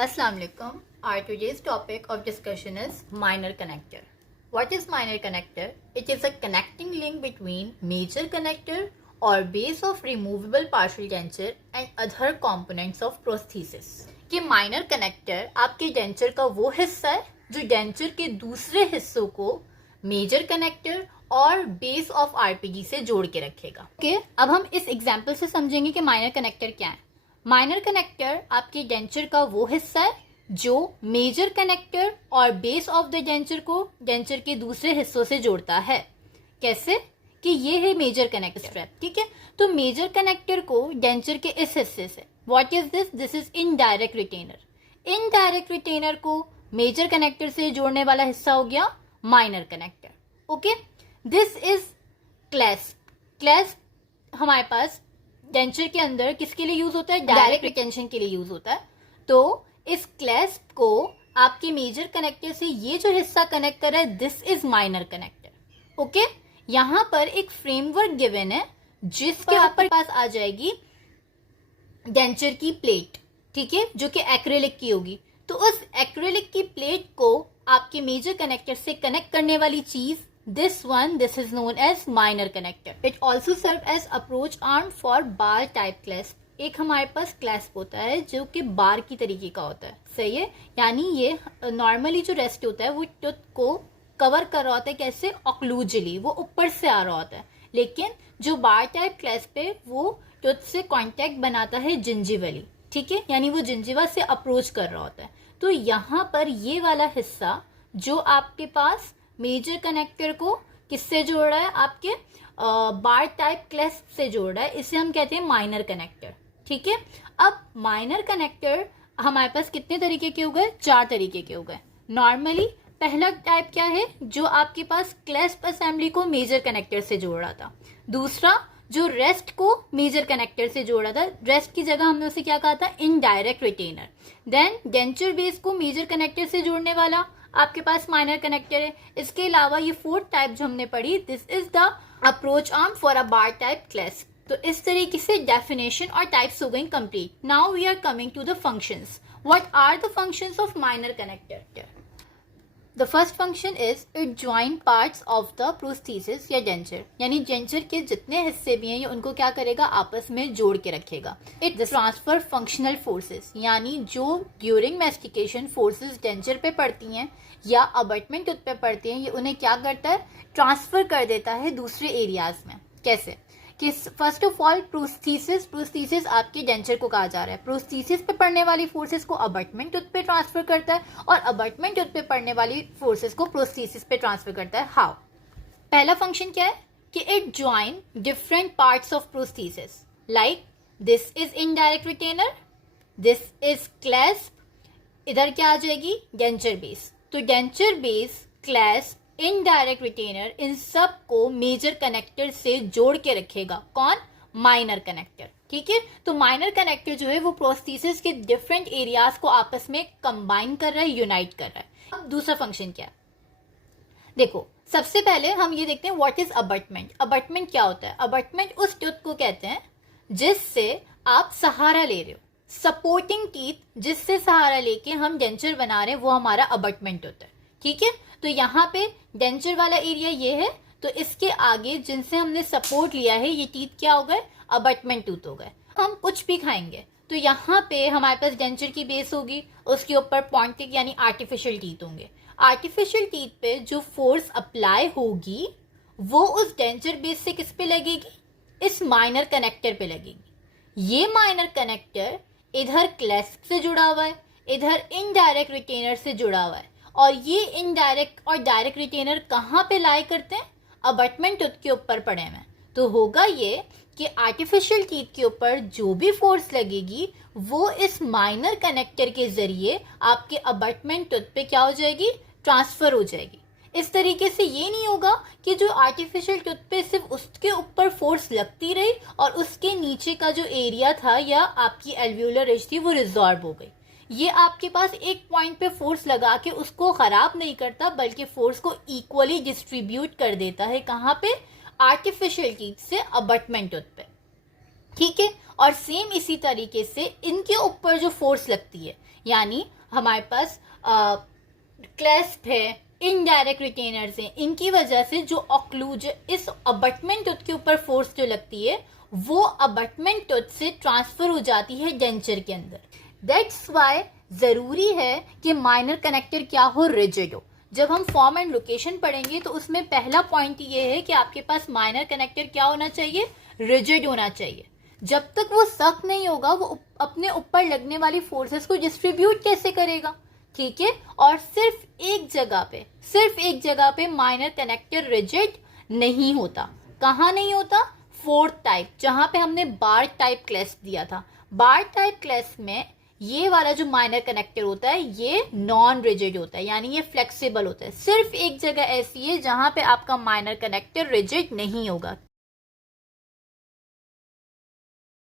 Assalamu alaikum. Our today's topic of discussion is minor connector. What is minor connector? It is a connecting link between major connector or base of removable partial denture and other components of prosthesis. कि minor connector आपके denture का वो हिस्सा है जो denture के दूसरे हिस्सों को major connector और बेस ऑफ आरपीजी से जोड़ के रखेगा. ओके, अब हम इस एग्जाम्पल से समझेंगे कि माइनर कनेक्टर क्या है. माइनर कनेक्टर आपके डेंचर का वो हिस्सा है जो मेजर कनेक्टर और बेस ऑफ द डेंचर को डेंचर के दूसरे हिस्सों से जोड़ता है. कैसे? कि ये है मेजर कनेक्टर स्ट्रैप. ठीक है, तो मेजर कनेक्टर को डेंचर के इस हिस्से से, what is this? This is indirect retainer. Indirect retainer को मेजर कनेक्टर से जोड़ने वाला हिस्सा हो गया minor connector. Okay, this is clasp. Clasp हमारे पास डेंचर के अंदर किसके लिए यूज होता है? डायरेक्ट रिटेंशन के लिए यूज होता है. तो इस क्लैस्प को आपके मेजर कनेक्टर से ये जो हिस्सा कनेक्ट कर रहा है, this is minor connector. Okay, यहां पर एक फ्रेमवर्क गिवन है जिसके ऊपर पास आ जाएगी डेंचर की प्लेट. ठीक है, जो कि एक्रेलिक की होगी. तो उस एक्रेलिक की प्लेट को आपके मेजर कनेक्टर से कनेक्ट करने वाली चीज, this is known as minor connector. It also serve as approach arm for bar type clasp. एक हमारे पास क्लैस्प होता है जो कि बार की तरीके का होता है. सही है, यानी ये नॉर्मली जो रेस्ट होता है वो टूथ को कवर कर रहा होता है. कैसे? ऑक्लूजली, वो ऊपर से आ रहा होता है. लेकिन जो बार टाइप क्लैस्प है वो टूथ से कांटेक्ट बनाता है जिंजिवली. ठीक है, यानी वो जिंजिवा से अप्रोच कर रहा होता है. तो यहाँ पर ये वाला हिस्सा जो आपके पास मेजर कनेक्टर को किससे जोड़ रहा है? आपके बार टाइप क्लैस्प से जोड़ रहा है. इसे हम कहते हैं माइनर कनेक्टर. ठीक है, अब माइनर कनेक्टर हमारे पास कितने तरीके के हो गए? 4 तरीके के हो गए. नॉर्मली पहला टाइप क्या है? जो आपके पास क्लैस्प असेंबली को मेजर कनेक्टर से जोड़ रहा था. दूसरा जो रेस्ट को मेजर कनेक्टर से जोड़ा था. रेस्ट की जगह हमने उसे क्या कहा था? Indirect retainer. Then denture base को मेजर कनेक्टर से जोड़ने वाला आपके पास माइनर कनेक्टर है. इसके अलावा ये 4th टाइप जो हमने पढ़ी, this is the approach arm for a bar type clasp. तो इस तरीके से डेफिनेशन और टाइप्स हो गई complete. Now we are coming to the functions. What are the functions of minor connector? The first function is it join parts of the prosthesis या denture. यानी denture के जितने हिस्से भी हैं ये उनको क्या करेगा? आपस में जोड़ के रखेगा. इट ट्रांसफर फंक्शनल फोर्सेस, यानी जो ड्यूरिंग मैस्टिकेशन फोर्सेस डेंचर पे पड़ती हैं या अबटमेंट टूथ पे पड़ती हैं, ये उन्हें क्या करता है? ट्रांसफर कर देता है दूसरे एरियाज में. कैसे? कि फर्स्ट ऑफ ऑल प्रोस्थेसिस आपके डेंचर को कहा जा रहा है. प्रोस्थेसिस पे पड़ने वाली फोर्सेस को अबटमेंट टूथ पे ट्रांसफर करता है और अबटमेंट टूथ पे पड़ने वाली फोर्सेस को प्रोस्थेसिस पे ट्रांसफर करता है. हाउ? पहला फंक्शन क्या है? कि it join different parts of prosthesis. Like this is indirect retainer, this is clasp, इधर क्या आ जाएगी? Denture base. तो denture base, clasp, indirect retainer, इन सब को मेजर कनेक्टर से जोड़ के रखेगा. कौन? Minor connector. ठीक है, तो माइनर कनेक्टर जो है वो प्रोस्थेसिस के डिफरेंट एरियाज को आपस में कंबाइन कर रहा है, यूनाइट कर रहा है. अब दूसरा फंक्शन क्या है? देखो, सबसे पहले हम ये देखते हैं व्हाट इज अबटमेंट. अबटमेंट क्या होता है? अबटमेंट उस टूथ को कहते हैं जिससे आप सहारा ले रहे हो. सपोर्टिंग टीथ जिससे सहारा लेके हम डेंचर बना रहे हैं वो हमारा अबटमेंट होता है. ठीक है, तो यहाँ पे डेंचर वाला एरिया ये है, तो इसके आगे जिनसे हमने सपोर्ट लिया है ये टीथ क्या हो गए? अबटमेंट टूथ हो गए. हम कुछ भी खाएंगे तो यहाँ पे हमारे पास डेंचर की बेस होगी, उसके ऊपर पॉन्टिक यानी आर्टिफिशियल टीथ होंगे. आर्टिफिशियल टीथ पे जो फोर्स अप्लाई होगी वो उस डेंचर बेस से किस पे लगेगी? इस माइनर कनेक्टर पे लगेगी. ये माइनर कनेक्टर इधर क्लैस्प से जुड़ा हुआ है, इधर इनडायरेक्ट रिटेनर से जुड़ा हुआ है. और ये इनडायरेक्ट और डायरेक्ट रिटेनर कहाँ पे लाई करते हैं? अबटमेंट टूथ के ऊपर पड़े हुए. तो होगा ये कि आर्टिफिशियल टीथ के ऊपर जो भी फोर्स लगेगी वो इस माइनर कनेक्टर के जरिए आपके अबटमेंट टूथ पे क्या हो जाएगी? ट्रांसफर हो जाएगी. इस तरीके से ये नहीं होगा कि जो आर्टिफिशियल टूथ पे सिर्फ उसके ऊपर फोर्स लगती रही और उसके नीचे का जो एरिया था या आपकी एल्वियोलर रिज थी वो रिजॉर्ब हो गई. ये आपके पास एक पॉइंट पे फोर्स लगा के उसको खराब नहीं करता, बल्कि फोर्स को इक्वली डिस्ट्रीब्यूट कर देता है. कहाँ पे? आर्टिफिशियल टीथ से अबटमेंट टूथ पे. ठीक है, और सेम इसी तरीके से इनके ऊपर जो फोर्स लगती है यानी हमारे पास क्लैस्प है, इनडायरेक्ट रिटेनर्स हैं, इनकी वजह से जो ऑक्लूजन, इस अबटमेंट टूथ के ऊपर फोर्स जो लगती है वो अबटमेंट टूथ से ट्रांसफर हो जाती है डेंचर के अंदर। दैट्स वाई जरूरी है कि माइनर कनेक्टर क्या हो, रिजिड हो। जब हम फॉर्म एंड लोकेशन पढ़ेंगे तो उसमें पहला पॉइंट ये है कि आपके पास माइनर कनेक्टर क्या होना चाहिए, रिजिड होना चाहिए। जब तक वो सख्त नहीं होगा वो अपने ऊपर लगने वाली फोर्सेस को डिस्ट्रीब्यूट कैसे करेगा, ठीक है। और सिर्फ एक जगह पे माइनर कनेक्टर रिजिड नहीं होता। कहाँ नहीं होता, फोर्थ टाइप, जहां पे हमने बार टाइप क्लैस्प दिया था। बार टाइप क्लैस्प में ये वाला जो माइनर कनेक्टर होता है ये नॉन रिजिड होता है, यानी ये फ्लेक्सिबल होता है। सिर्फ एक जगह ऐसी है जहां पे आपका माइनर कनेक्टर रिजिड नहीं होगा।